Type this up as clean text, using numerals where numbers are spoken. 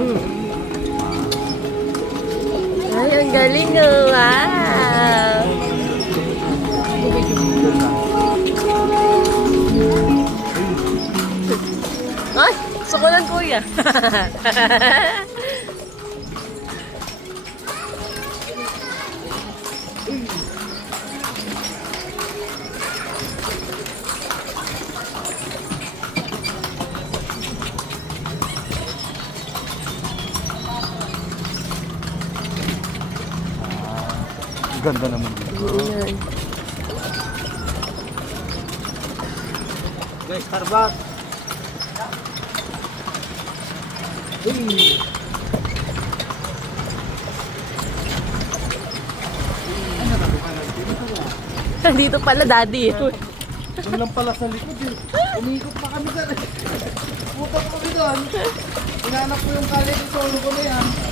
Ay, ang galing oh. Wow. Ay, sukulan kuya. Ganda naman dito. Ayan. Guys, Starbucks. Dito pala, daddy. Doon lang pala sa likod eh. Umikot pa kami dyan eh. Putok kami doon. Hinanap ko yung college solo ko na yan.